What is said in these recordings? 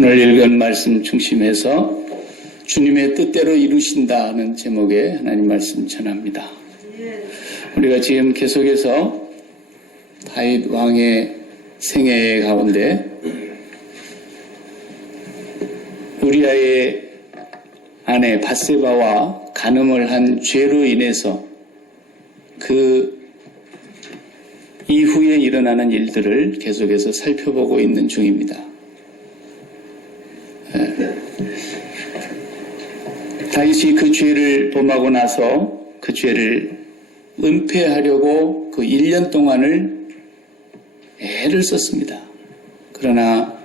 오늘 읽은 말씀 중심에서 주님의 뜻대로 이루신다는 제목의 하나님 말씀 전합니다. 우리가 지금 계속해서 다윗 왕의 생애 가운데 우리아의 아내 밧세바와 간음을 한 죄로 인해서 그 이후에 일어나는 일들을 계속해서 살펴보고 있는 중입니다. 다윗이 그 죄를 범하고 나서 그 죄를 은폐하려고 그 1년 동안을 애를 썼습니다. 그러나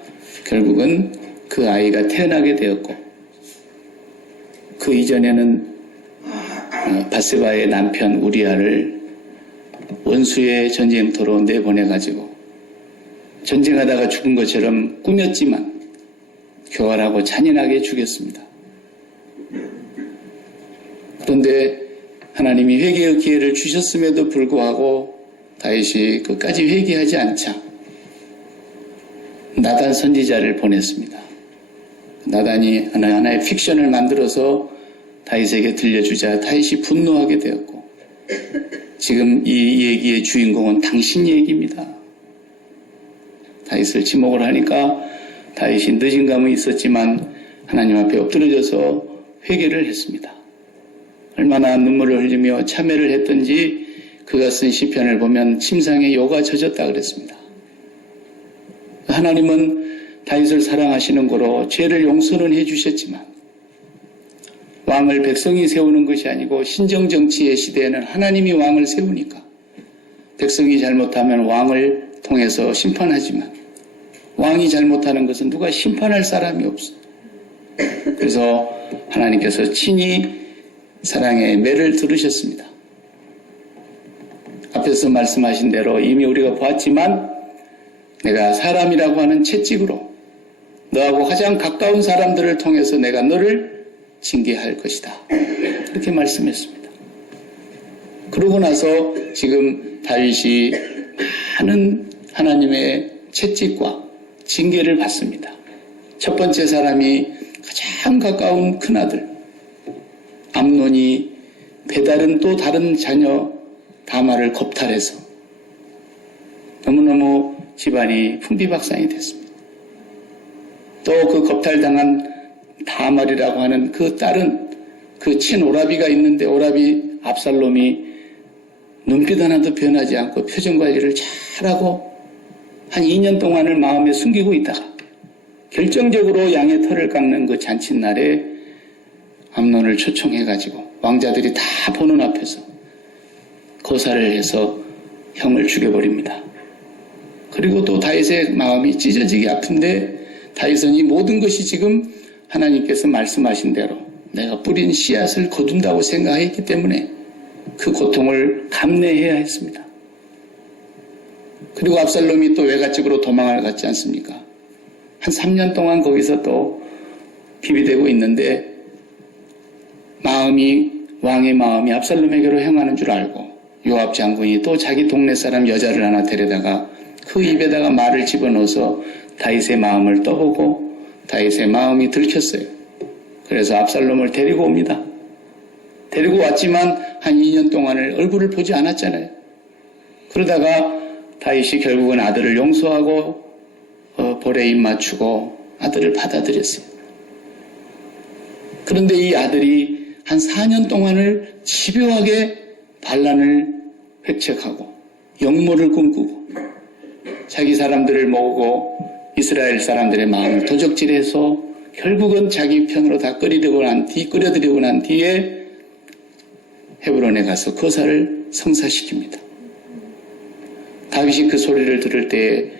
결국은 그 아이가 태어나게 되었고 그 이전에는 밧세바의 남편 우리아를 원수의 전쟁터로 내보내가지고 전쟁하다가 죽은 것처럼 꾸몄지만 교활하고 잔인하게 죽였습니다. 그런데 하나님이 회개의 기회를 주셨음에도 불구하고 다윗이 끝까지 회개하지 않자 나단 선지자를 보냈습니다. 나단이 하나의 픽션을 만들어서 다윗에게 들려주자 다윗이 분노하게 되었고 지금 이 얘기의 주인공은 당신 얘기입니다. 다윗을 지목을 하니까 다윗이 늦은 감은 있었지만 하나님 앞에 엎드려져서 회개를 했습니다. 얼마나 눈물을 흘리며 참회를 했던지 그가 쓴 시편을 보면 침상에 요가 젖었다 그랬습니다. 하나님은 다윗을 사랑하시는 거로 죄를 용서는 해주셨지만 왕을 백성이 세우는 것이 아니고 신정정치의 시대에는 하나님이 왕을 세우니까 백성이 잘못하면 왕을 통해서 심판하지만 왕이 잘못하는 것은 누가 심판할 사람이 없어. 그래서 하나님께서 친히 사랑의 매를 들으셨습니다. 앞에서 말씀하신 대로 이미 우리가 보았지만 내가 사람이라고 하는 채찍으로 너하고 가장 가까운 사람들을 통해서 내가 너를 징계할 것이다. 그렇게 말씀했습니다. 그러고 나서 지금 다윗이 많은 하나님의 채찍과 징계를 받습니다. 첫 번째 사람이 가장 가까운 큰아들 암논이 배다른 또 다른 자녀 다말을 겁탈해서 너무너무 집안이 풍비박산이 됐습니다. 또 그 겁탈당한 다말이라고 하는 그 딸은 그 친오라비가 있는데 오라비 압살롬이 눈빛 하나도 변하지 않고 표정관리를 잘하고 한 2년 동안을 마음에 숨기고 있다가 결정적으로 양의 털을 깎는 그 잔칫날에 암논을 초청해가지고 왕자들이 다 보는 앞에서 거사를 해서 형을 죽여버립니다. 그리고 또 다윗의 마음이 찢어지기 아픈데 다윗은 이 모든 것이 지금 하나님께서 말씀하신 대로 내가 뿌린 씨앗을 거둔다고 생각했기 때문에 그 고통을 감내해야 했습니다. 그리고 압살롬이 또 외갓집으로 도망을 갔지 않습니까? 한 3년 동안 거기서 또 비비대고 있는데 왕의 마음이 압살롬에게로 향하는 줄 알고 요압 장군이 또 자기 동네 사람 여자를 하나 데려다가 그 입에다가 말을 집어넣어서 다윗의 마음을 떠보고 다윗의 마음이 들켰어요. 그래서 압살롬을 데리고 옵니다. 데리고 왔지만 한 2년 동안을 얼굴을 보지 않았잖아요. 그러다가 다윗이 결국은 아들을 용서하고 볼에 입 맞추고 아들을 받아들였어요. 그런데 이 아들이 한 4년 동안을 집요하게 반란을 획책하고 역모를 꿈꾸고 자기 사람들을 모으고 이스라엘 사람들의 마음을 도적질해서 결국은 자기 편으로 다 끌어들이고 난 뒤에 헤브론에 가서 거사를 성사시킵니다. 다윗이 그 소리를 들을 때에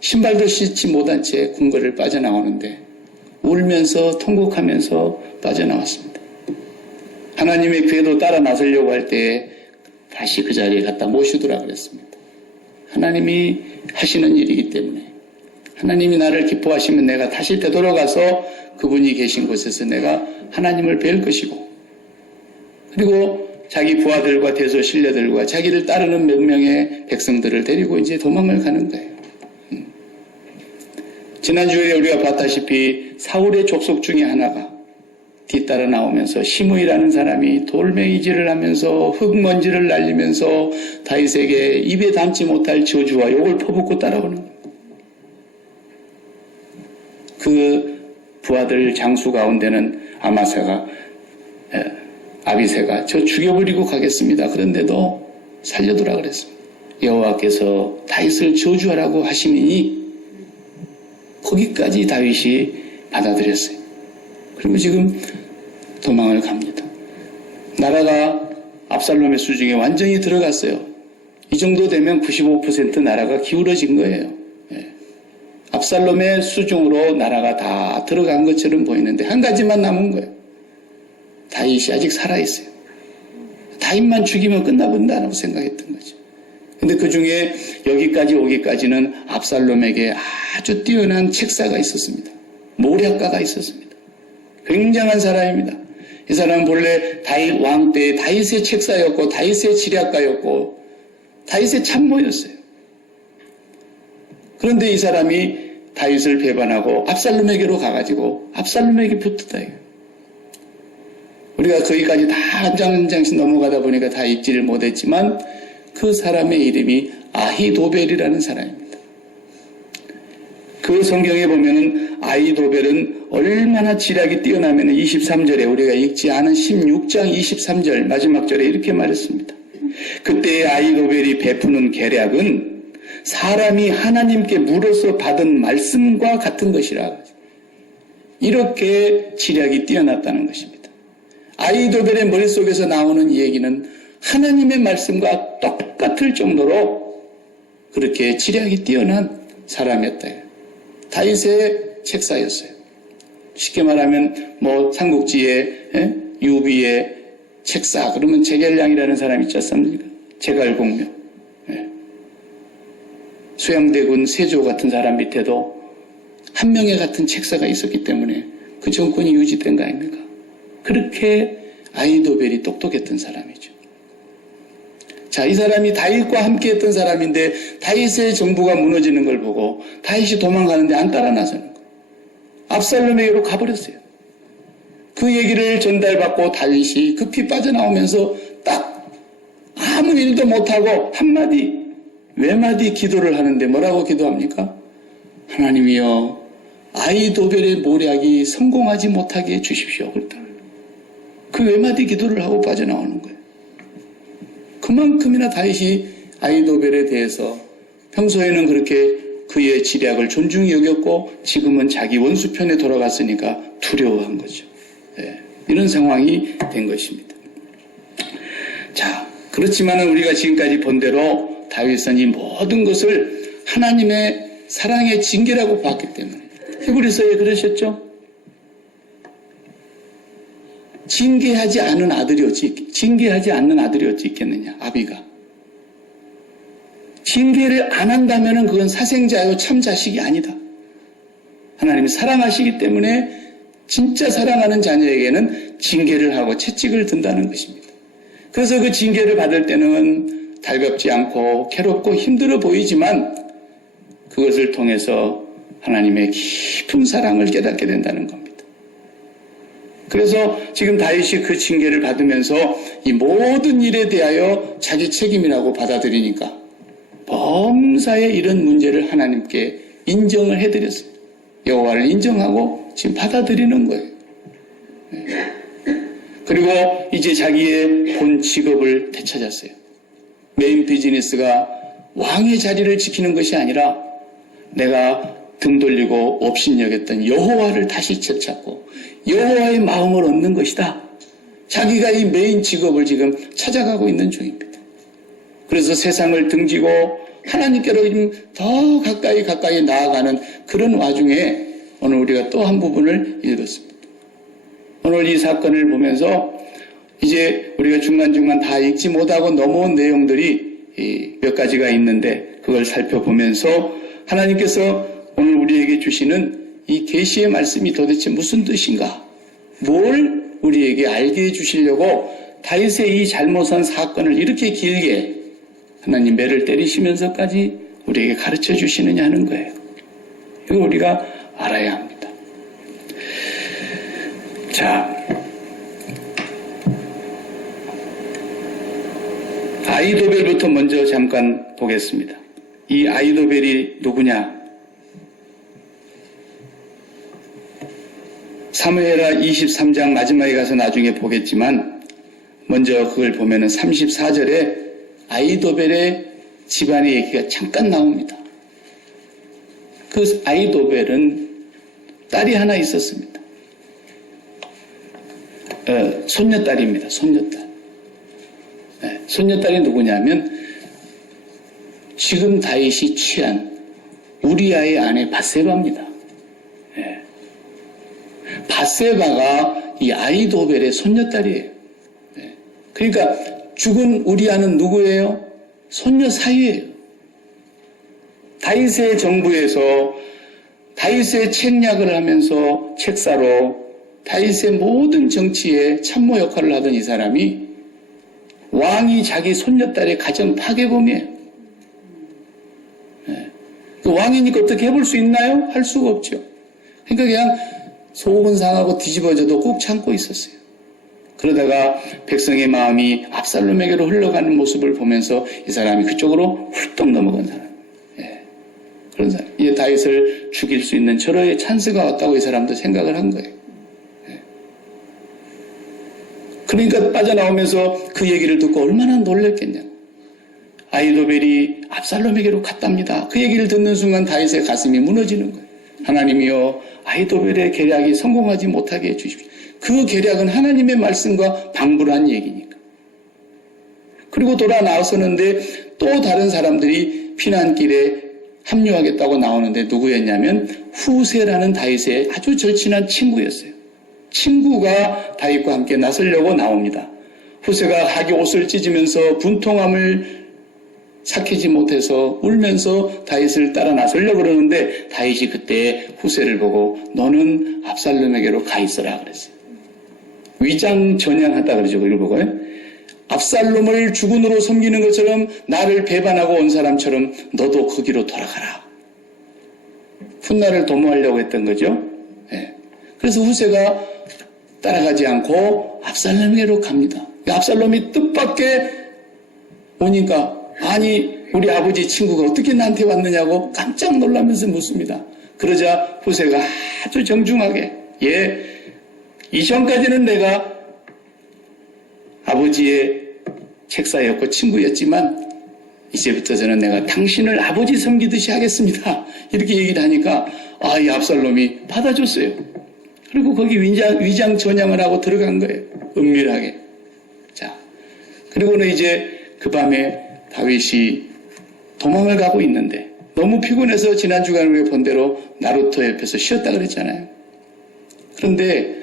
신발도 신지 못한 채 궁궐을 빠져나오는데 울면서 통곡하면서 빠져나왔습니다. 하나님의 궤도 따라 나서려고 할 때에 다시 그 자리에 갖다 모시두라 그랬습니다. 하나님이 하시는 일이기 때문에 하나님이 나를 기뻐하시면 내가 다시 되돌아가서 그분이 계신 곳에서 내가 하나님을 뵐 것이고 그리고 자기 부하들과 대소신뢰들과 자기를 따르는 몇 명의 백성들을 데리고 이제 도망을 가는 거예요. 지난주에 우리가 봤다시피 사울의 족속 중에 하나가 뒤따라 나오면서 시므이라는 사람이 돌멩이질을 하면서 흙먼지를 날리면서 다윗에게 입에 담지 못할 저주와 욕을 퍼붓고 따라오는 거예요. 그 부하들 장수 가운데는 아비새가 저 죽여버리고 가겠습니다. 그런데도 살려두라 그랬습니다. 여호와께서 다윗을 저주하라고 하시니 거기까지 다윗이 받아들였어요. 그리고 지금 도망을 갑니다. 나라가 압살롬의 수중에 완전히 들어갔어요. 이 정도 되면 95% 나라가 기울어진 거예요. 압살롬의 수중으로 나라가 다 들어간 것처럼 보이는데 한 가지만 남은 거예요. 다윗이 아직 살아있어요. 다윗만 죽이면 끝나본다라고 생각했던 거죠. 근데 그 중에 여기까지 오기까지는 압살롬에게 아주 뛰어난 책사가 있었습니다. 모략가가 있었습니다. 굉장한 사람입니다. 이 사람은 본래 다윗 왕 때 다윗의 책사였고 다윗의 지략가였고 다윗의 참모였어요. 그런데 이 사람이 다윗을 배반하고 압살롬에게로 가가지고 압살롬에게 붙었다. 우리가 거기까지 다 한 장 한 장씩 넘어가다 보니까 다 읽지를 못했지만 그 사람의 이름이 아히도벨이라는 사람입니다. 그 성경에 보면은 아히도벨은 얼마나 지략이 뛰어나면 23절에 우리가 읽지 않은 16장 23절 마지막 절에 이렇게 말했습니다. 그때 아히도벨이 베푸는 계략은 사람이 하나님께 물어서 받은 말씀과 같은 것이라. 이렇게 지략이 뛰어났다는 것입니다. 아히도벨의 머릿속에서 나오는 이 얘기는 하나님의 말씀과 똑같을 정도로 그렇게 지략이 뛰어난 사람이었다. 다윗의 책사였어요. 쉽게 말하면 삼국지의 유비의 책사 그러면 제겔량이라는 사람이 있지 않습니까? 제갈공명. 수양대군 세조 같은 사람 밑에도 한 명의 같은 책사가 있었기 때문에 그 정권이 유지된 거 아닙니까? 그렇게 아히도벨이 똑똑했던 사람이죠. 자, 이 사람이 다윗과 함께 했던 사람인데 다윗의 정부가 무너지는 걸 보고 다윗이 도망가는데 안 따라 나서는 거예요. 압살롬에게로 가버렸어요. 그 얘기를 전달받고 다윗이 급히 빠져나오면서 딱 아무 일도 못하고 한마디 외마디 기도를 하는데 뭐라고 기도합니까? 하나님이여 아히도벨의 모략이 성공하지 못하게 해주십시오. 그랬다. 그 외마디 기도를 하고 빠져나오는 거예요. 그만큼이나 다윗이 아히도벨에 대해서 평소에는 그렇게 그의 지략을 존중히 여겼고 지금은 자기 원수 편에 돌아갔으니까 두려워한 거죠. 이런 상황이 된 것입니다. 자, 그렇지만 우리가 지금까지 본 대로 다윗은 이 모든 것을 하나님의 사랑의 징계라고 봤기 때문에 히브리서에 그러셨죠? 징계하지 않는 아들이 어찌 있겠느냐, 아비가. 징계를 안 한다면 그건 사생자요, 참 자식이 아니다. 하나님이 사랑하시기 때문에 진짜 사랑하는 자녀에게는 징계를 하고 채찍을 든다는 것입니다. 그래서 그 징계를 받을 때는 달갑지 않고 괴롭고 힘들어 보이지만 그것을 통해서 하나님의 깊은 사랑을 깨닫게 된다는 겁니다. 그래서 지금 다윗이 그 징계를 받으면서 이 모든 일에 대하여 자기 책임이라고 받아들이니까 범사에 이런 문제를 하나님께 인정을 해드렸어요. 여호와를 인정하고 지금 받아들이는 거예요. 그리고 이제 자기의 본 직업을 되찾았어요. 메인 비즈니스가 왕의 자리를 지키는 것이 아니라 내가 등 돌리고 업신여겼던 여호와를 다시 되찾고 여호와의 마음을 얻는 것이다. 자기가 이 메인 직업을 지금 찾아가고 있는 중입니다. 그래서 세상을 등지고 하나님께로 더 가까이 나아가는 그런 와중에 오늘 우리가 또 한 부분을 읽었습니다. 오늘 이 사건을 보면서 이제 우리가 중간중간 다 읽지 못하고 넘어온 내용들이 몇 가지가 있는데 그걸 살펴보면서 하나님께서 오늘 우리에게 주시는 이 계시의 말씀이 도대체 무슨 뜻인가? 뭘 우리에게 알게 해주시려고 다윗의 이 잘못한 사건을 이렇게 길게 하나님 매를 때리시면서까지 우리에게 가르쳐 주시느냐 하는 거예요. 이거 우리가 알아야 합니다. 자, 아이도벨부터 먼저 잠깐 보겠습니다. 이 아이도벨이 누구냐? 사무엘하 23장 마지막에 가서 나중에 보겠지만 먼저 그걸 보면은 34절에 아이도벨의 집안의 얘기가 잠깐 나옵니다. 그 아이도벨은 딸이 하나 있었습니다. 손녀딸입니다. 손녀딸. 네, 손녀딸이 누구냐면 지금 다윗이 취한 우리아의 아내 밧세바입니다. 네. 밧세바가 이 아이도벨의 손녀딸이에요. 네. 그러니까 죽은 우리아는 누구예요? 손녀 사위예요. 다윗의 정부에서 다윗의 책략을 하면서 책사로 다윗의 모든 정치에 참모 역할을 하던 이 사람이 왕이 자기 손녀딸의 가정 파괴범이에요. 네. 그 왕이니까 어떻게 해볼 수 있나요? 할 수가 없죠. 그러니까 그냥 속은 상하고 뒤집어져도 꾹 참고 있었어요. 그러다가 백성의 마음이 압살롬에게로 흘러가는 모습을 보면서 이 사람이 그쪽으로 훌떡 넘어간 사람. 예. 그런 사람. 이 다윗을 죽일 수 있는 절호의 찬스가 왔다고 이 사람도 생각을 한 거예요. 예. 그러니까 빠져나오면서 그 얘기를 듣고 얼마나 놀랬겠냐. 아이도벨이 압살롬에게로 갔답니다. 그 얘기를 듣는 순간 다윗의 가슴이 무너지는 거예요. 하나님이여 아이도벨의 계략이 성공하지 못하게 해주십시오. 그 계략은 하나님의 말씀과 방불한 얘기니까. 그리고 돌아 나왔었는데 또 다른 사람들이 피난길에 합류하겠다고 나오는데 누구였냐면 후세라는 다윗의 아주 절친한 친구였어요. 친구가 다윗과 함께 나서려고 나옵니다. 후세가 하기 옷을 찢으면서 분통함을 삭히지 못해서 울면서 다윗을 따라 나서려고 그러는데 다윗이 그때 후세를 보고 너는 압살롬에게로 가 있어라 그랬어요. 위장 전향하다 그러죠. 이걸 보고요. 압살롬을 주군으로 섬기는 것처럼 나를 배반하고 온 사람처럼 너도 거기로 돌아가라. 훗날을 도모하려고 했던 거죠. 네. 그래서 후세가 따라가지 않고 압살롬에게로 갑니다. 압살롬이 뜻밖의 오니까 아니 우리 아버지 친구가 어떻게 나한테 왔느냐고 깜짝 놀라면서 묻습니다. 그러자 후세가 아주 정중하게 이전까지는 내가 아버지의 책사였고 친구였지만 이제부터 저는 내가 당신을 아버지 섬기듯이 하겠습니다. 이렇게 얘기를 하니까 이 압살롬이 받아줬어요. 그리고 거기 위장 전향을 하고 들어간 거예요. 은밀하게. 자, 그리고는 이제 그 밤에 다윗이 도망을 가고 있는데 너무 피곤해서 지난 주간 우리가 본 대로 나루토 옆에서 쉬었다 그랬잖아요. 그런데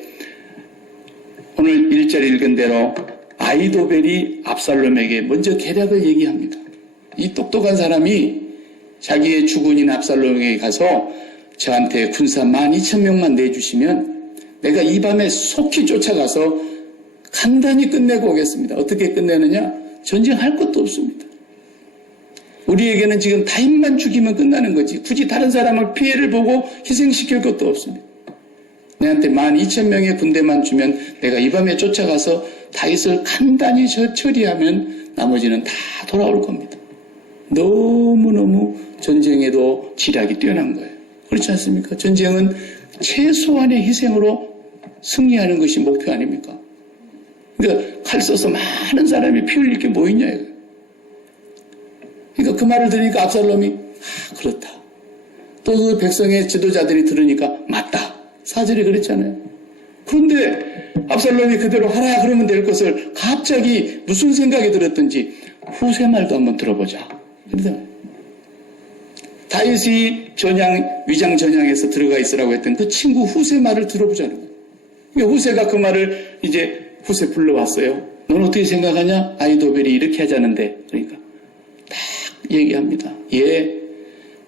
오늘 1절 읽은 대로 아이도벨이 압살롬에게 먼저 계략을 얘기합니다. 이 똑똑한 사람이 자기의 주군인 압살롬에게 가서 저한테 군사 12,000명만 내주시면 내가 이 밤에 속히 쫓아가서 간단히 끝내고 오겠습니다. 어떻게 끝내느냐? 전쟁할 것도 없습니다. 우리에게는 지금 다윗만 죽이면 끝나는 거지. 굳이 다른 사람을 피해를 보고 희생시킬 것도 없습니다. 내한테 12,000명의 군대만 주면 내가 이 밤에 쫓아가서 다윗을 간단히 처리하면 나머지는 다 돌아올 겁니다. 너무너무 전쟁에도 지략이 뛰어난 거예요. 그렇지 않습니까? 전쟁은 최소한의 희생으로 승리하는 것이 목표 아닙니까? 그러니까 칼 써서 많은 사람이 피 흘릴 게 뭐 있냐 이거예요. 그러니까 그 말을 들으니까 압살롬이 그렇다. 또 그 백성의 지도자들이 들으니까 맞다. 4절에 그랬잖아요. 그런데 압살롬이 그대로 하라 그러면 될 것을 갑자기 무슨 생각이 들었던지 후세 말도 한번 들어보자. 다윗이 위장 전향에서 들어가 있으라고 했던 그 친구 후세 말을 들어보자는 거예요. 그러니까 후세가 그 말을 이제 후세 불러왔어요. 넌 어떻게 생각하냐? 아이도벨이 이렇게 하자는데. 그러니까 딱 얘기합니다.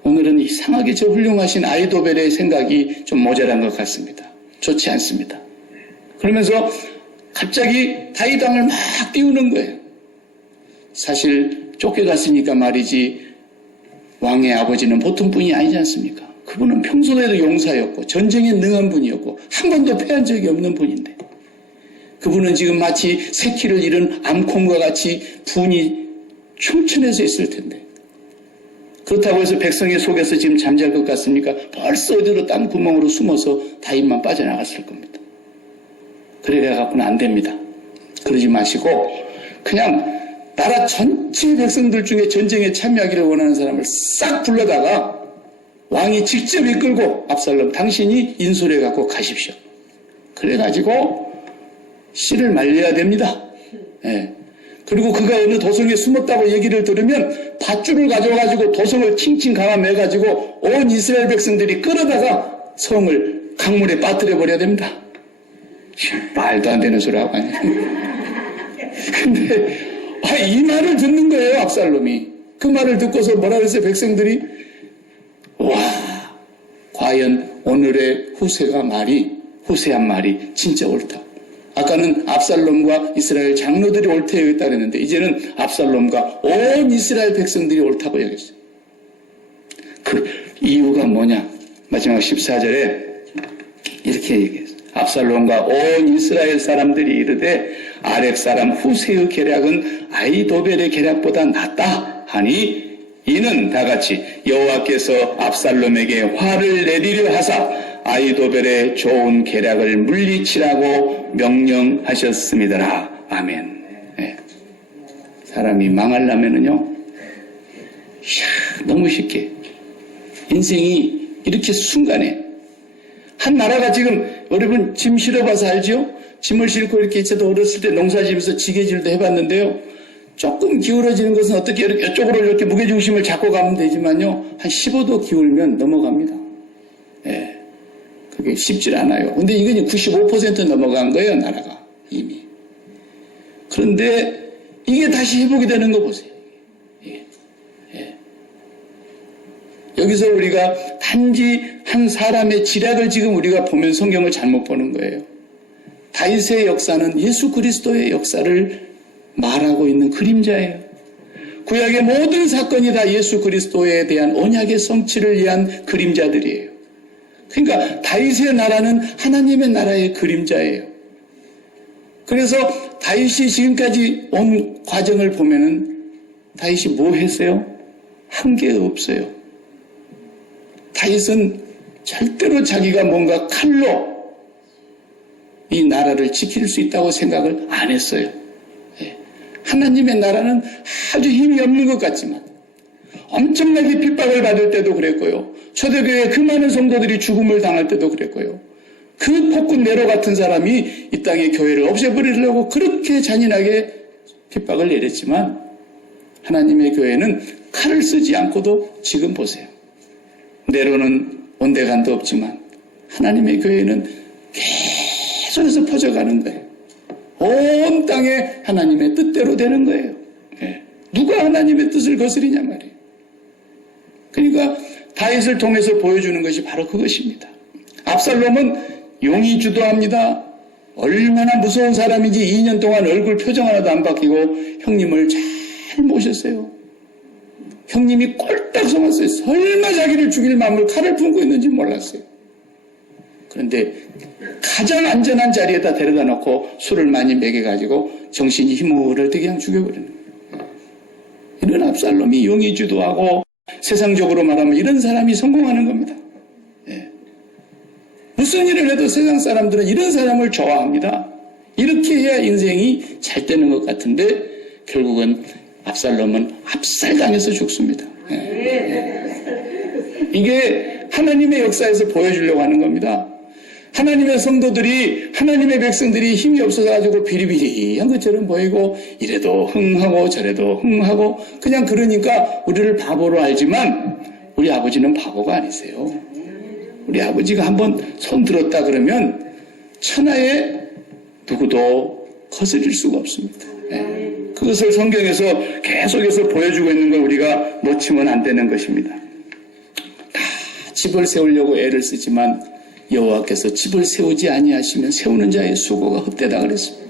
오늘은 이상하게 저 훌륭하신 아이도벨의 생각이 좀 모자란 것 같습니다. 좋지 않습니다. 그러면서 갑자기 다윗 왕을 막 띄우는 거예요. 사실 쫓겨갔으니까 말이지 왕의 아버지는 보통 분이 아니지 않습니까? 그분은 평소에도 용사였고 전쟁에 능한 분이었고 한 번도 패한 적이 없는 분인데 그분은 지금 마치 새끼를 잃은 암콩과 같이 분이 충천해서 있을 텐데 그렇다고 해서 백성의 속에서 지금 잠잘 것 같습니까? 벌써 어디로 딴 구멍으로 숨어서 다윗만 빠져나갔을 겁니다. 그래 갖고는 안 됩니다. 그러지 마시고 그냥 나라 전체 백성들 중에 전쟁에 참여하기를 원하는 사람을 싹 불러다가 왕이 직접 이끌고 압살롬 당신이 인솔해 갖고 가십시오. 그래가지고 씨를 말려야 됩니다. 예. 그리고 그가 어느 도성에 숨었다고 얘기를 들으면 밧줄을 가져가지고 도성을 칭칭 감아매가지고 온 이스라엘 백성들이 끌어다가 성을 강물에 빠뜨려 버려야 됩니다. 말도 안 되는 소리 하고 아니. 근데 이 말을 듣는 거예요, 압살롬이. 그 말을 듣고서 뭐라 그랬어요, 백성들이? 와, 과연 오늘의 후세한 말이 진짜 옳다. 아까는 압살롬과 이스라엘 장로들이 옳다 여겼다 그랬는데 이제는 압살롬과 온 이스라엘 백성들이 옳다고 여겼어요. 그 이유가 뭐냐? 마지막 14절에 이렇게 얘기했어요. 압살롬과 온 이스라엘 사람들이 이르되 아렙 사람 후세의 계략은 아히도벨의 계략보다 낫다 하니 이는 다같이 여호와께서 압살롬에게 화를 내리려 하사 아히도벨의 좋은 계략을 물리치라고 명령하셨습니다. 아멘. 네. 사람이 망하려면은요, 너무 쉽게 인생이 이렇게 순간에 한 나라가 지금 여러분 짐 실어봐서 알죠? 짐을 싣고 이렇게 저도 어렸을 때 농사지면서 지게질도 해봤는데요. 조금 기울어지는 것은 어떻게 이쪽으로 이렇게 무게중심을 잡고 가면 되지만요. 한 15도 기울면 넘어갑니다. 예. 그게 쉽질 않아요. 근데 이건 95% 넘어간 거예요, 나라가. 이미. 그런데 이게 다시 회복이 되는 거 보세요. 예. 예. 여기서 우리가 단지 한 사람의 지략을 지금 우리가 보면 성경을 잘못 보는 거예요. 다윗의 역사는 예수 그리스도의 역사를 말하고 있는 그림자예요. 구약의 모든 사건이 다 예수 그리스도에 대한 언약의 성취를 위한 그림자들이에요. 그러니까 다윗의 나라는 하나님의 나라의 그림자예요. 그래서 다윗이 지금까지 온 과정을 보면은 다윗이 뭐 했어요? 한 게 없어요. 다윗은 절대로 자기가 뭔가 칼로 이 나라를 지킬 수 있다고 생각을 안 했어요. 하나님의 나라는 아주 힘이 없는 것 같지만 엄청나게 핍박을 받을 때도 그랬고요. 초대교회 그 많은 성도들이 죽음을 당할 때도 그랬고요. 그 폭군 네로 같은 사람이 이 땅의 교회를 없애버리려고 그렇게 잔인하게 핍박을 내렸지만 하나님의 교회는 칼을 쓰지 않고도 지금 보세요. 네로는 온데간도 없지만 하나님의 교회는 계속해서 퍼져가는 거예요. 온 땅에 하나님의 뜻대로 되는 거예요. 예. 누가 하나님의 뜻을 거스리냐 말이에요. 그러니까 다윗을 통해서 보여주는 것이 바로 그것입니다. 압살롬은 용이 주도합니다. 얼마나 무서운 사람인지 2년 동안 얼굴 표정 하나도 안 바뀌고 형님을 잘 모셨어요. 형님이 꼴딱 속았어요. 설마 자기를 죽일 마음을 칼을 품고 있는지 몰랐어요. 그런데 가장 안전한 자리에다 데려다 놓고 술을 많이 먹여가지고 정신이 희물을 그냥 죽여버리는 거예요. 이런 압살롬이 용이 주도하고 세상적으로 말하면 이런 사람이 성공하는 겁니다. 예. 무슨 일을 해도 세상 사람들은 이런 사람을 좋아합니다. 이렇게 해야 인생이 잘 되는 것 같은데 결국은 압살롬은 압살당해서 죽습니다. 예. 이게 하나님의 역사에서 보여주려고 하는 겁니다. 하나님의 성도들이 하나님의 백성들이 힘이 없어서 가지고 비리비리한 것처럼 보이고 이래도 흥하고 저래도 흥하고 그냥 그러니까 우리를 바보로 알지만 우리 아버지는 바보가 아니세요. 우리 아버지가 한번 손 들었다 그러면 천하에 누구도 거스릴 수가 없습니다. 네. 그것을 성경에서 계속해서 보여주고 있는 걸 우리가 놓치면 안 되는 것입니다. 다 집을 세우려고 애를 쓰지만 여호와께서 집을 세우지 아니하시면 세우는 자의 수고가 헛되다 그랬습니다.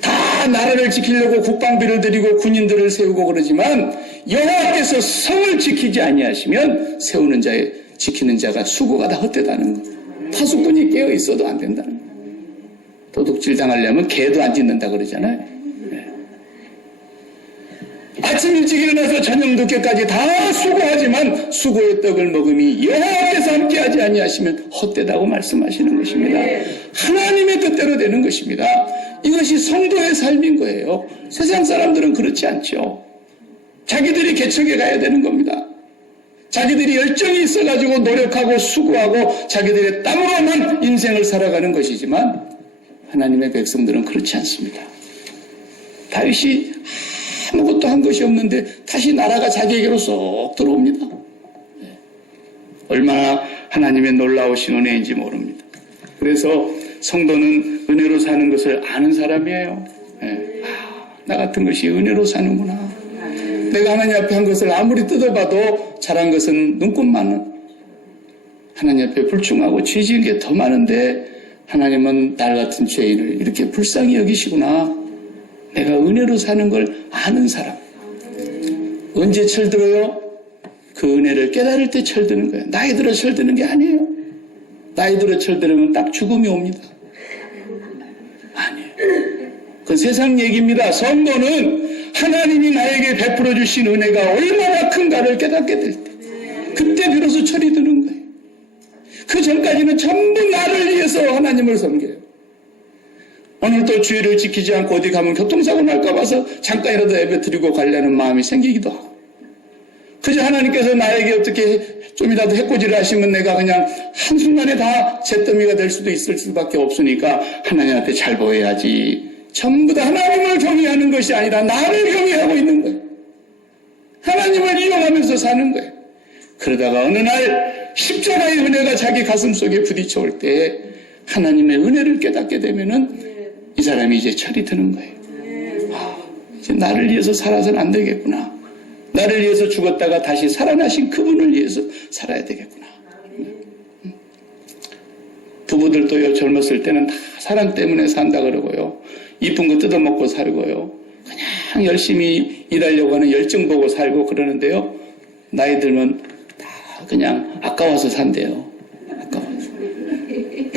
다 나라를 지키려고 국방비를 들이고 군인들을 세우고 그러지만 여호와께서 성을 지키지 아니하시면 세우는 자의 지키는 자가 수고가 다 헛되다는 거. 파수꾼이 깨어 있어도 안 된다는 거. 도둑질 당하려면 개도 안 짖는다 그러잖아요. 네. 아침 일찍 일어나서 저녁 늦게까지 다 수고하지만 수고의 떡을 먹음이 여호와께서 함께하지 아니하시면 헛되다고 말씀하시는 것입니다. 하나님의 뜻대로 되는 것입니다. 이것이 성도의 삶인 거예요. 세상 사람들은 그렇지 않죠. 자기들이 개척에 가야 되는 겁니다. 자기들이 열정이 있어가지고 노력하고 수고하고 자기들의 땀으로만 인생을 살아가는 것이지만 하나님의 백성들은 그렇지 않습니다. 다윗이 아무것도 한 것이 없는데 다시 나라가 자기에게로 쏙 들어옵니다. 얼마나 하나님의 놀라우신 은혜인지 모릅니다. 그래서 성도는 은혜로 사는 것을 아는 사람이에요. 나 같은 것이 은혜로 사는구나. 내가 하나님 앞에 한 것을 아무리 뜯어봐도 잘한 것은 눈꽃만은 하나님 앞에 불충하고 죄 지은 게 더 많은데 하나님은 날 같은 죄인을 이렇게 불쌍히 여기시구나. 내가 은혜로 사는 걸 아는 사람. 언제 철들어요? 그 은혜를 깨달을 때 철드는 거예요. 나이 들어 철드는 게 아니에요. 나이 들어 철들으면 딱 죽음이 옵니다. 아니에요. 그건 세상 얘기입니다. 성도는 하나님이 나에게 베풀어 주신 은혜가 얼마나 큰가를 깨닫게 될 때, 그때 비로소 철이 드는 거예요. 그 전까지는 전부 나를 위해서 하나님을 섬겨요. 오늘 또 주의를 지키지 않고 어디 가면 교통사고 날까 봐서 잠깐이라도 예배드리고 가려는 마음이 생기기도 하고, 그저 하나님께서 나에게 어떻게 좀이라도 해코지를 하시면 내가 그냥 한순간에 다 잿더미가 될 수도 있을 수밖에 없으니까 하나님한테 잘 보여야지. 전부 다 하나님을 경외하는 것이 아니라 나를 경외하고 있는 거예요. 하나님을 이용하면서 사는 거예요. 그러다가 어느 날 십자가의 은혜가 자기 가슴 속에 부딪혀 올 때 하나님의 은혜를 깨닫게 되면은 이 사람이 이제 철이 드는 거예요. 이제 나를 위해서 살아서는 안 되겠구나. 나를 위해서 죽었다가 다시 살아나신 그분을 위해서 살아야 되겠구나. 부부들도요, 젊었을 때는 다 사랑 때문에 산다 그러고요. 이쁜 거 뜯어먹고 살고요. 그냥 열심히 일하려고 하는 열정 보고 살고 그러는데요. 나이 들면 다 그냥 아까워서 산대요. 아까워서.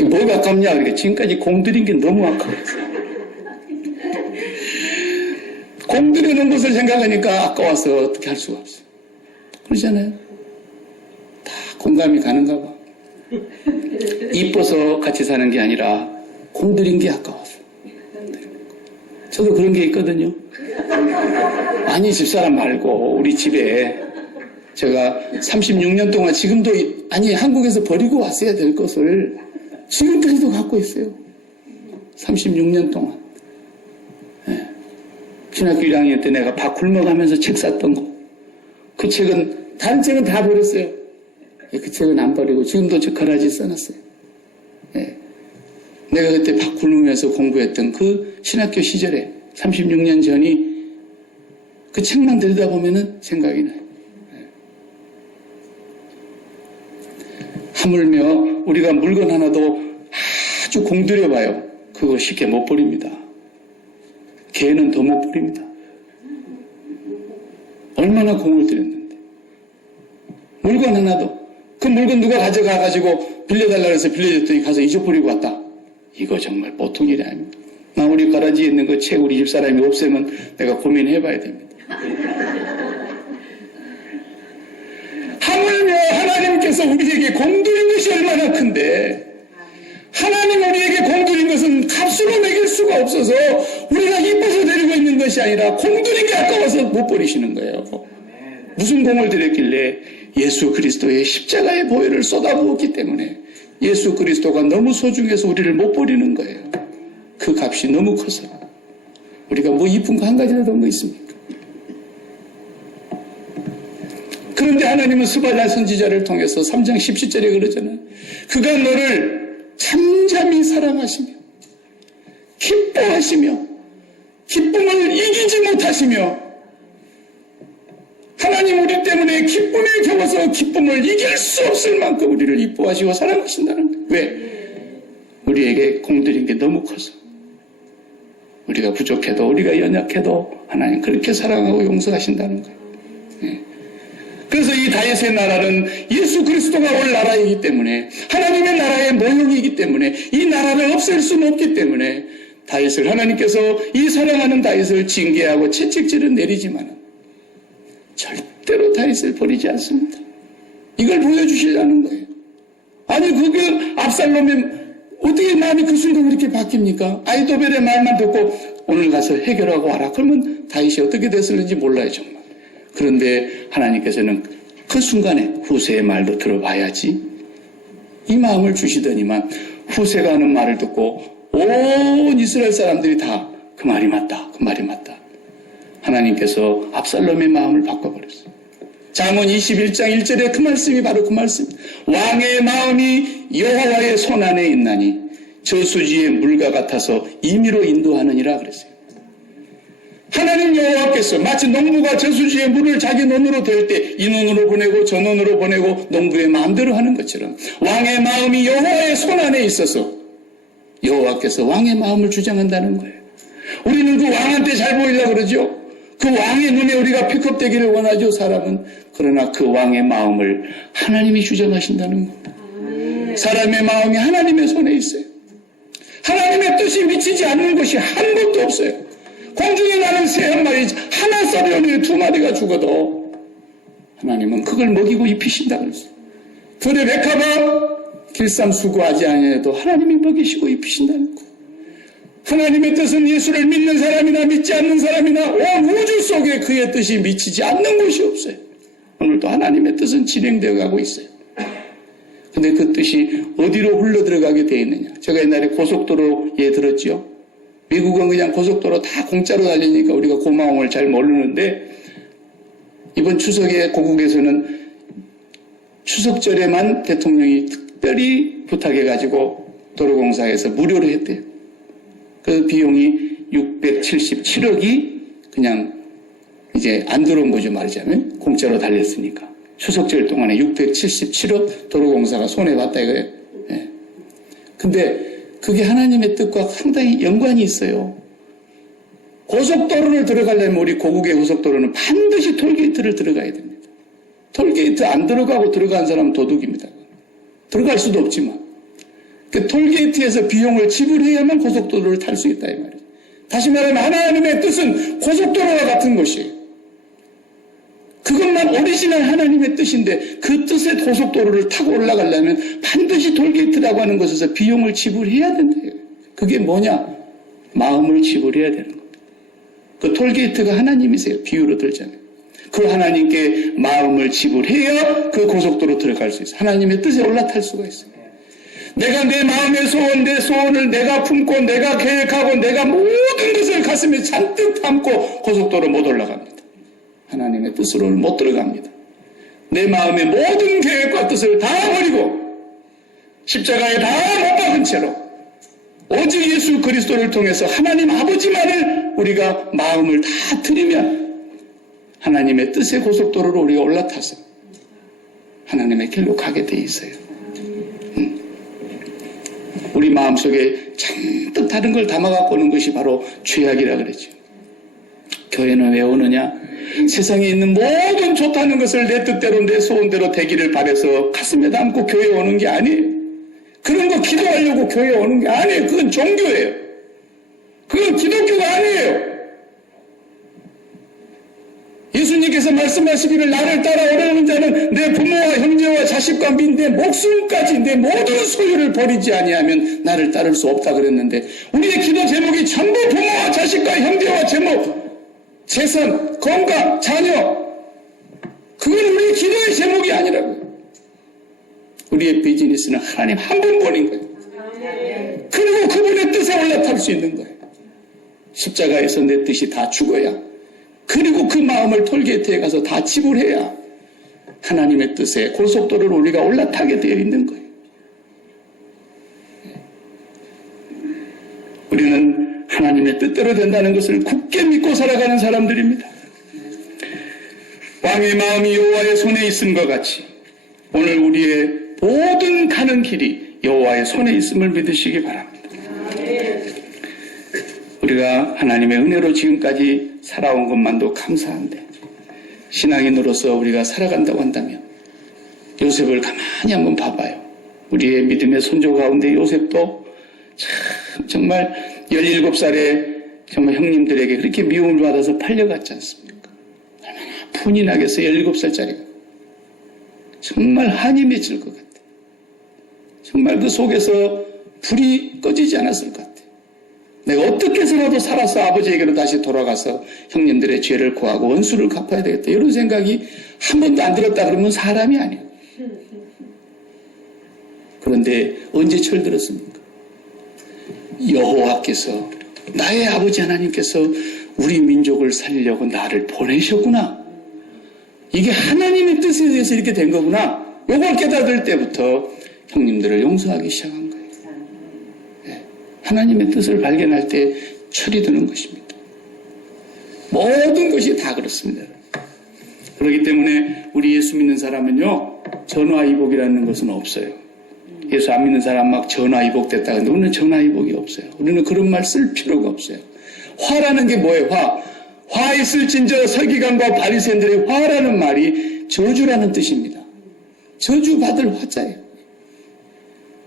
뭐가 아깝냐? 그러니까 지금까지 공들인 게 너무 아까워요. 공들이는 것을 생각하니까 아까워서 어떻게 할 수가 없어요. 그러잖아요. 다 공감이 가는가 봐. 이뻐서 같이 사는 게 아니라 공들인 게 아까워서. 저도 그런 게 있거든요. 아니, 집사람 말고 우리 집에 제가 36년 동안 지금도 아니 한국에서 버리고 왔어야 될 것을 지금까지도 갖고 있어요. 36년 동안. 네. 중학교 1학년 때 내가 밥 굶어가면서 책 샀던 거. 그 책은 다른 책은 다 버렸어요. 그 책은 안 버리고 지금도 저 가라지 써놨어요. 네. 내가 그때 밥 굶으면서 공부했던 그 신학교 시절에 36년 전이 그 책만 들여다보면은 생각이 나요. 네. 하물며 우리가 물건 하나도 아주 공들여봐요. 그거 쉽게 못 버립니다. 개는 더 못 버립니다. 얼마나 공을 들였는데. 물건 하나도. 그 물건 누가 가져가가지고 빌려달라고 해서 빌려줬더니 가서 잊어버리고 왔다. 이거 정말 보통 일이 아닙니다. 나 우리 가라지에 있는 그 책 우리 집사람이 없애면 내가 고민해봐야 됩니다. 하물며 하나님께서 우리에게 공들인 것이 얼마나 큰데, 하나님 우리에게 공들인 것은 값으로 매길 수가 없어서 우리가 이뻐서 데리고 있는 것이 아니라 공들인 게 아까워서 못 버리시는 거예요. 무슨 공을 들였길래? 예수 그리스도의 십자가의 보혈을 쏟아부었기 때문에 예수 그리스도가 너무 소중해서 우리를 못 버리는 거예요. 그 값이 너무 커서. 우리가 뭐 이쁜 거 한 가지라도 뭐 있습니까? 그런데 하나님은 스바냐 선지자를 통해서 3장 17절에 그러잖아요. 그가 너를 잠잠히 사랑하시며 기뻐하시며 기쁨을 이기지 못하시며, 하나님 우리 때문에 기쁨에 겨워서 기쁨을 이길 수 없을 만큼 우리를 이뻐하시고 사랑하신다는 거예요. 왜? 우리에게 공들인 게 너무 커서. 우리가 부족해도 우리가 연약해도 하나님 그렇게 사랑하고 용서하신다는 거예요. 그래서 이 다윗의 나라는 예수 그리스도가 올 나라이기 때문에, 하나님의 나라의 모형이기 때문에, 이 나라를 없앨 수는 없기 때문에 다윗을, 하나님께서 이 사랑하는 다윗을 징계하고 채찍질을 내리지만 절대로 다윗을 버리지 않습니다. 이걸 보여주시려는 거예요. 아니 그게 압살롬의 어떻게 마음이 그 순간 그렇게 바뀝니까? 아이도벨의 말만 듣고 오늘 가서 해결하고 와라. 그러면 다윗이 어떻게 됐을는지 몰라요 정말. 그런데 하나님께서는 그 순간에 후세의 말도 들어봐야지 이 마음을 주시더니만, 후세가 하는 말을 듣고 온 이스라엘 사람들이 다 그 말이 맞다, 그 말이 맞다. 하나님께서 압살롬의 마음을 바꿔버렸어요. 잠언 21장 1절에 그 말씀이 바로 그 말씀. 왕의 마음이 여호와의 손안에 있나니 저수지의 물과 같아서 임의로 인도하느니라 그랬어요. 하나님 여호와께서 마치 농부가 저수지의 물을 자기 논으로 댈 때 이 논으로 보내고 저 논으로 보내고 농부의 마음대로 하는 것처럼 왕의 마음이 여호와의 손안에 있어서 여호와께서 왕의 마음을 주장한다는 거예요. 우리는 그 왕한테 잘 보이려고 그러죠. 그 왕의 눈에 우리가 픽업되기를 원하죠, 사람은. 그러나 그 왕의 마음을 하나님이 주장하신다는 겁니다. 사람의 마음이 하나님의 손에 있어요. 하나님의 뜻이 미치지 않는 것이 한 것도 없어요. 공중에 나는 새 한 마리, 하나 썰려는 두 마리가 죽어도 하나님은 그걸 먹이고 입히신다 그랬어요. 들의 백합아 길쌈 수고하지 아니해도 하나님이 먹이시고 입히신다는 거예요. 하나님의 뜻은 예수를 믿는 사람이나 믿지 않는 사람이나 온 우주 속에 그의 뜻이 미치지 않는 곳이 없어요. 오늘도 하나님의 뜻은 진행되어 가고 있어요. 근데 그 뜻이 어디로 흘러들어가게 되어 있느냐. 제가 옛날에 고속도로에 들었죠. 미국은 그냥 고속도로 다 공짜로 달리니까 우리가 고마움을 잘 모르는데, 이번 추석에 고국에서는 추석절에만 대통령이 특별히 부탁해가지고 도로공사에서 무료로 했대요. 그 비용이 677억이 그냥 이제 안 들어온 거죠, 말하자면. 공짜로 달렸으니까. 추석절 동안에 677억 도로공사가 손해봤다 이거예요. 네. 근데 그게 하나님의 뜻과 상당히 연관이 있어요. 고속도로를 들어가려면 우리 고국의 고속도로는 반드시 톨게이트를 들어가야 됩니다. 톨게이트 안 들어가고 들어간 사람은 도둑입니다. 들어갈 수도 없지만. 그 톨게이트에서 비용을 지불해야만 고속도로를 탈 수 있다 이 말이에요. 다시 말하면 하나님의 뜻은 고속도로와 같은 것이에요. 그것만 오리지널 하나님의 뜻인데 그 뜻의 고속도로를 타고 올라가려면 반드시 톨게이트라고 하는 곳에서 비용을 지불해야 된대요. 그게 뭐냐? 마음을 지불해야 되는 겁니다. 그 톨게이트가 하나님이세요. 비유로 들자면. 그 하나님께 마음을 지불해야 그 고속도로 들어갈 수 있어요. 하나님의 뜻에 올라탈 수가 있어요. 내가 내 마음의 소원, 내 소원을 내가 품고 내가 계획하고 내가 모든 것을 가슴에 잔뜩 담고 고속도로 못 올라갑니다. 하나님의 뜻으로는 못 들어갑니다. 내 마음의 모든 계획과 뜻을 다 버리고 십자가에 다 못 박은 채로 오직 예수 그리스도를 통해서 하나님 아버지만을 우리가 마음을 다 드리면 하나님의 뜻의 고속도로로 우리가 올라타서 하나님의 길로 가게 돼 있어요. 우리 마음속에 잔뜩 다른 걸 담아갖고 오는 것이 바로 죄악이라 그러죠. 교회는 왜 오느냐? 세상에 있는 모든 좋다는 것을 내 뜻대로 내 소원대로 되기를 바라서 가슴에 담고 교회에 오는 게 아니에요. 그런 거 기도하려고 교회에 오는 게 아니에요. 그건 종교예요. 그건 기독교가 아니에요. 예수님께서 말씀하시기를 나를 따라 오려는 자는 내 부모와 형제와 자식과 및 내 목숨까지 내 모든 소유를 버리지 아니하면 나를 따를 수 없다 그랬는데 우리의 기도 제목이 전부 부모와 자식과 형제와 제목, 재산, 건강, 자녀, 그건 우리의 기도의 제목이 아니라고요. 우리의 비즈니스는 하나님 한 분뿐인 거예요. 그리고 그분의 뜻에 올라탈 수 있는 거예요. 십자가에서 내 뜻이 다 죽어야, 그리고 그 마음을 톨게이트에 가서 다 지불해야 하나님의 뜻에 고속도로를 우리가 올라타게 되어 있는 거예요. 우리는 하나님의 뜻대로 된다는 것을 굳게 믿고 살아가는 사람들입니다. 왕의 마음이 여호와의 손에 있음과 같이 오늘 우리의 모든 가는 길이 여호와의 손에 있음을 믿으시기 바랍니다. 우리가 하나님의 은혜로 지금까지 살아온 것만도 감사한데 신앙인으로서 우리가 살아간다고 한다면 요셉을 가만히 한번 봐봐요. 우리의 믿음의 손조 가운데 요셉도 참 정말 17살에 정말 형님들에게 그렇게 미움을 받아서 팔려갔지 않습니까? 얼마나 분이 나겠어요. 17살짜리가. 정말 한이 맺힐 것 같아요. 정말 그 속에서 불이 꺼지지 않았을 것 같아요. 내가 어떻게 해서라도 살아서 아버지에게로 다시 돌아가서 형님들의 죄를 구하고 원수를 갚아야 되겠다. 이런 생각이 한 번도 안 들었다 그러면 사람이 아니에요. 그런데 언제 철들었습니까? 여호와께서 나의 아버지 하나님께서 우리 민족을 살리려고 나를 보내셨구나. 이게 하나님의 뜻에 대해서 이렇게 된 거구나. 이걸 깨닫을 때부터 형님들을 용서하기 시작한 거예요. 네. 하나님의 뜻을 발견할 때 철이 드는 것입니다. 모든 것이 다 그렇습니다. 그렇기 때문에 우리 예수 믿는 사람은요, 전화위복이라는 것은 없어요. 예수 안 믿는 사람 막 전화위복됐다 하는데 우리는 전화위복이 없어요. 우리는 그런 말 쓸 필요가 없어요. 화라는 게 뭐예요? 화 있을진저 서기관과 바리새인들의 화라는 말이 저주라는 뜻입니다. 저주받을 화자예요.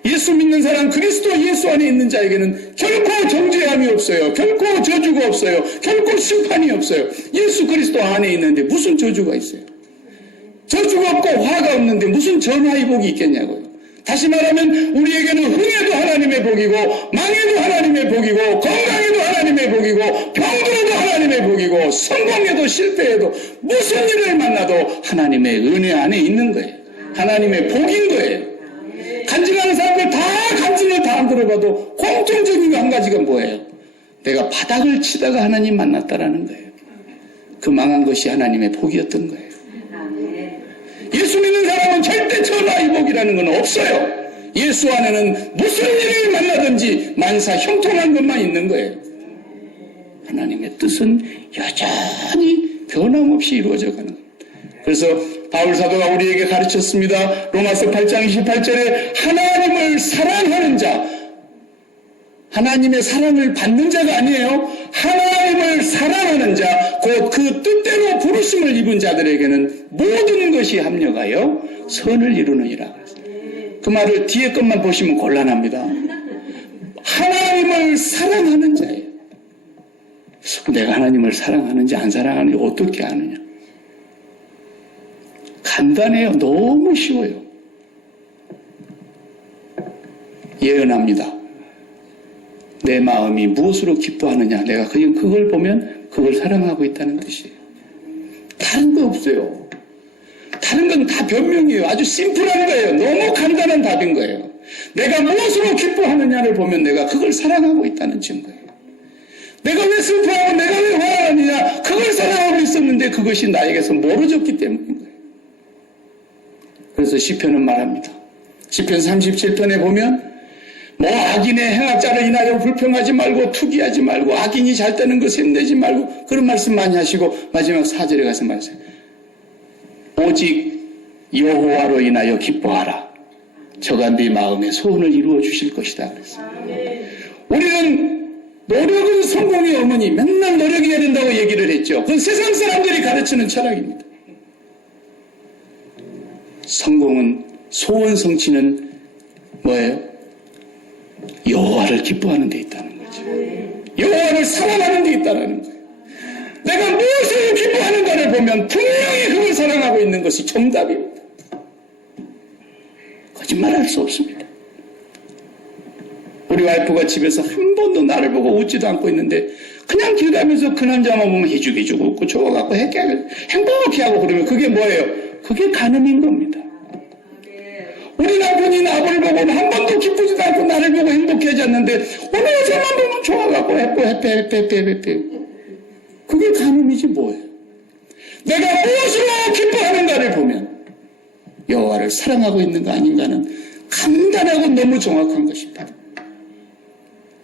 예수 믿는 사람, 그리스도 예수 안에 있는 자에게는 결코 정죄함이 없어요. 결코 저주가 없어요. 결코 심판이 없어요. 예수 그리스도 안에 있는데 무슨 저주가 있어요? 저주가 없고 화가 없는데 무슨 전화위복이 있겠냐고요. 다시 말하면 우리에게는 흥에도 하나님의 복이고 망해도 하나님의 복이고 건강에도 하나님의 복이고 병들어도 하나님의 복이고 성공해도 실패해도 무슨 일을 만나도 하나님의 은혜 안에 있는 거예요. 하나님의 복인 거예요. 간증하는 사람들 다 간증을 다 안 들어봐도 공통적인 거 한 가지가 뭐예요? 내가 바닥을 치다가 하나님 만났다라는 거예요. 그 망한 것이 하나님의 복이었던 거예요. 예수 믿는 사람은 절대 전화위복이라는 건 없어요. 예수 안에는 무슨 일을 만나든지 만사 형통한 것만 있는 거예요. 하나님의 뜻은 여전히 변함없이 이루어져 가는 거예요. 그래서 바울 사도가 우리에게 가르쳤습니다. 로마서 8장 28절에 하나님을 사랑하는 자, 하나님의 사랑을 받는 자가 아니에요. 하나님을 사랑하는 자, 곧 그 뜻대로 부르심을 입은 자들에게는 모든 것이 합력하여 선을 이루느니라. 그 말을 뒤에 것만 보시면 곤란합니다. 하나님을 사랑하는 자예요. 내가 하나님을 사랑하는지 안 사랑하는지 어떻게 아느냐? 간단해요. 너무 쉬워요. 예언합니다. 내 마음이 무엇으로 기뻐하느냐. 내가 그냥 그걸 보면 그걸 사랑하고 있다는 뜻이에요. 다른 거 없어요. 다른 건 다 변명이에요. 아주 심플한 거예요. 너무 간단한 답인 거예요. 내가 무엇으로 기뻐하느냐를 보면 내가 그걸 사랑하고 있다는 증거예요. 내가 왜 슬퍼하고 내가 왜 화나느냐. 그걸 사랑하고 있었는데 그것이 나에게서 멀어졌기 때문인 거예요. 그래서 시편은 말합니다. 시편 37편에 보면 뭐 악인의 행악자를 인하여 불평하지 말고 투기하지 말고 악인이 잘 되는 거 샘내지 말고 그런 말씀 많이 하시고 마지막 4절에 가서 말하세요. 오직 여호와로 인하여 기뻐하라. 저가 네 마음의 소원을 이루어 주실 것이다. 그랬어요. 우리는 노력은 성공의 어머니, 맨날 노력해야 된다고 얘기를 했죠. 그건 세상 사람들이 가르치는 철학입니다. 성공은, 소원 성취는 뭐예요? 여호와를 기뻐하는 데 있다는 거죠. 여호와를 사랑하는 데 있다는 거예요. 내가 무엇을 기뻐하는가를 보면 분명히 그걸 사랑하고 있는 것이 정답입니다. 거짓말할 수 없습니다. 우리 와이프가 집에서 한 번도 나를 보고 웃지도 않고 있는데 그냥 길 가면서 그 남자만 보면 해주고 웃고 좋아갖고 행복해하고 그러면 그게 뭐예요? 그게 간음인 겁니다. 우리 남편이 나를 보고 한 번도 기쁘지도 않고 나를 보고 행복해하지 않는데 어느 여자만 보면 좋아갖고 해피 그게 간음이지 뭐예요. 내가 무엇으로 기뻐하는가를 보면 여호와를 사랑하고 있는가 아닌가는 간단하고 너무 정확한 것입니다.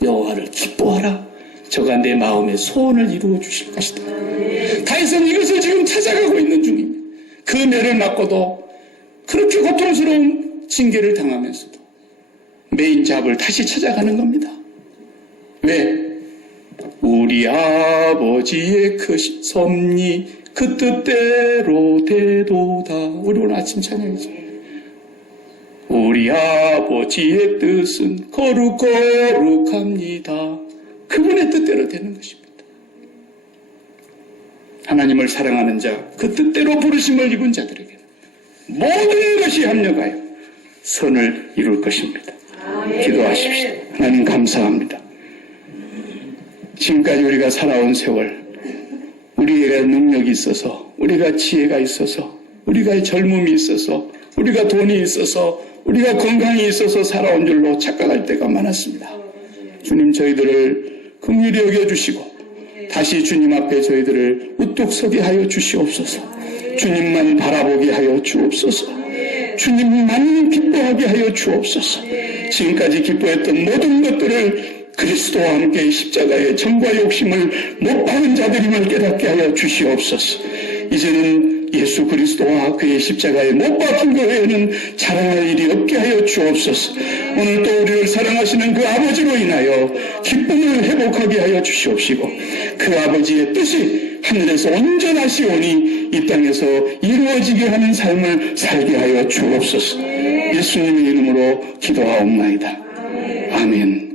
여호와를 기뻐하라. 저가 내 마음의 소원을 이루어 주실 것이다. 다윗은 이것을 지금 찾아가고 있는 중입니다. 그 매를 맞고도 그렇게 고통스러운 징계를 당하면서도 메인 잡을 다시 찾아가는 겁니다. 왜? 우리 아버지의 크신 섭리 그 뜻대로 되도다. 우리 오늘 아침 찬양이죠. 우리 아버지의 뜻은 거룩거룩합니다. 그분의 뜻대로 되는 것입니다. 하나님을 사랑하는 자, 그 뜻대로 부르심을 입은 자들에게는 모든 것이 합력하여 선을 이룰 것입니다. 기도하십시오. 하나님 감사합니다. 지금까지 우리가 살아온 세월, 우리에게 능력이 있어서, 우리가 지혜가 있어서, 우리가 젊음이 있어서, 우리가 돈이 있어서, 우리가 건강이 있어서 살아온 줄로 착각할 때가 많았습니다. 주님, 저희들을 긍휼히 여겨주시고 다시 주님 앞에 저희들을 우뚝 서게 하여 주시옵소서. 주님만 바라보게 하여 주옵소서. 주님만 기뻐하게 하여 주옵소서. 지금까지 기뻐했던 모든 것들을 그리스도와 함께 십자가의 정과 욕심을 못 박은 자들임을 깨닫게 하여 주시옵소서. 이제는 예수 그리스도와 그의 십자가에 못 박힌 것 외에는 자랑할 일이 없게 하여 주옵소서. 오늘 또 우리를 사랑하시는 그 아버지로 인하여 기쁨을 회복하게 하여 주시옵시고, 그 아버지의 뜻이 하늘에서 온전하시오니 이 땅에서 이루어지게 하는 삶을 살게 하여 주옵소서. 예수님의 이름으로 기도하옵나이다. 아멘.